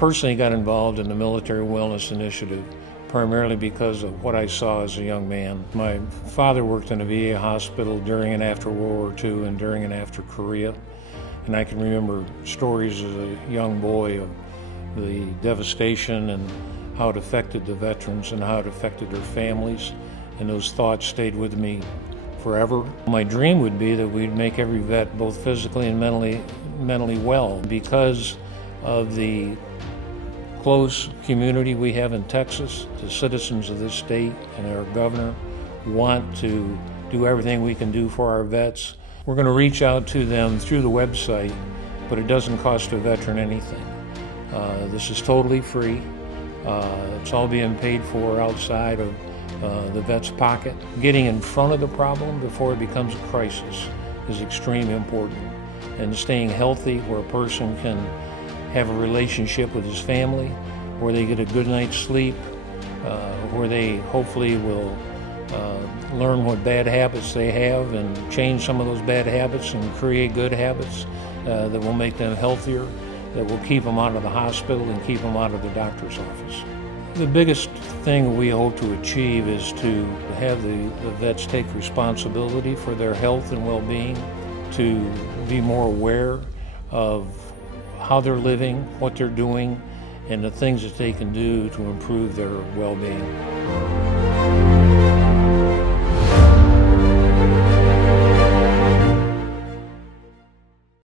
personally got involved in the Military Wellness Initiative primarily because of what I saw as a young man. My father worked in a VA hospital during and after World War II and during and after Korea. And I can remember stories as a young boy of the devastation and how it affected the veterans and how it affected their families. And those thoughts stayed with me forever. My dream would be that we'd make every vet both physically and mentally well. Because of the close community we have in Texas, the citizens of this state and our governor want to do everything we can do for our vets. We're going to reach out to them through the website, but it doesn't cost a veteran anything. This is totally free. It's all being paid for outside of the vet's pocket. Getting in front of the problem before it becomes a crisis is extremely important. And staying healthy where a person can have a relationship with his family, where they get a good night's sleep, where they hopefully will learn what bad habits they have and change some of those bad habits and create good habits that will make them healthier, that will keep them out of the hospital and keep them out of the doctor's office. The biggest thing we hope to achieve is to have the vets take responsibility for their health and well-being, to be more aware of how they're living, what they're doing, and the things that they can do to improve their well-being.